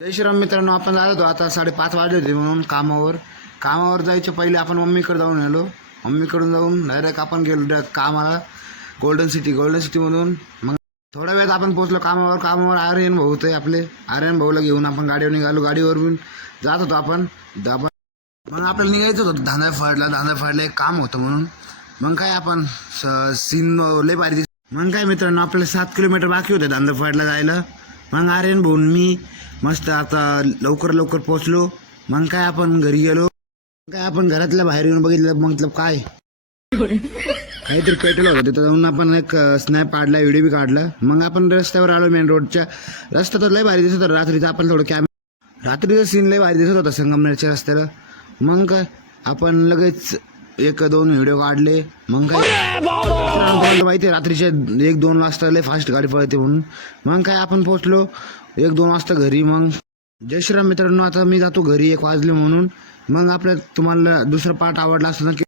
जय श्रीराम मित्रांनो, आपण जात होतो आता 5:30 वाजले होते म्हणून कामावर जायच्या पहिले आपण मम्मीकडे जाऊन आलो. मम्मीकडून जाऊन डायरेक्ट आपण गेलो कामाला गोल्डन सिटीमधून. मग थोड्या वेळात आपण पोहोचलो कामावर आर्यन भाऊ होते आपले. आर्यन भाऊला घेऊन आपण गाडीवर निघालो. गाडीवरून जात होतो आपण मग आपल्याला निघायचं होतं धांदाफाडला एक काम होतं म्हणून. मग काय आपण सीन लय भारी मग काय मित्रांनो, आपल्याला 7 किलोमीटर बाकी होते धांदाफाडला जायला. मग आर्यन भाऊ मी मस्त आता लवकर पोहोचलो. मग काय आपण घरी गेलो. काय आपण घरातल्या बाहेर येऊन बघितलं, मतलब काय काहीतरी पेट्रोल होतं तिथं. जाऊन आपण एक स्नॅप काढला, व्हिडिओ बी काढला. मग आपण रस्त्यावर आलो. मेन रोडच्या रस्ता तर लय भारी दिसत होता रात्रीचा. आपण थोडं रात्रीचा सीन लय भारी दिसत होता संगमनेरच्या रस्त्याला. मग काय आपण लगेच 1-2 व्हिडिओ काढले. मग काय माहिती रात्रीच्या 1-2 वाजता लय फास्ट गाडी पळते म्हणून. मग काय आपण पोहोचलो 1-2 वाजता घरी. मग जय श्रीराम मित्रांनो, आता मी जातो घरी 1 वाजले म्हणून. मग तुम्हाला दुसरा पार्ट आवडला असतं ना.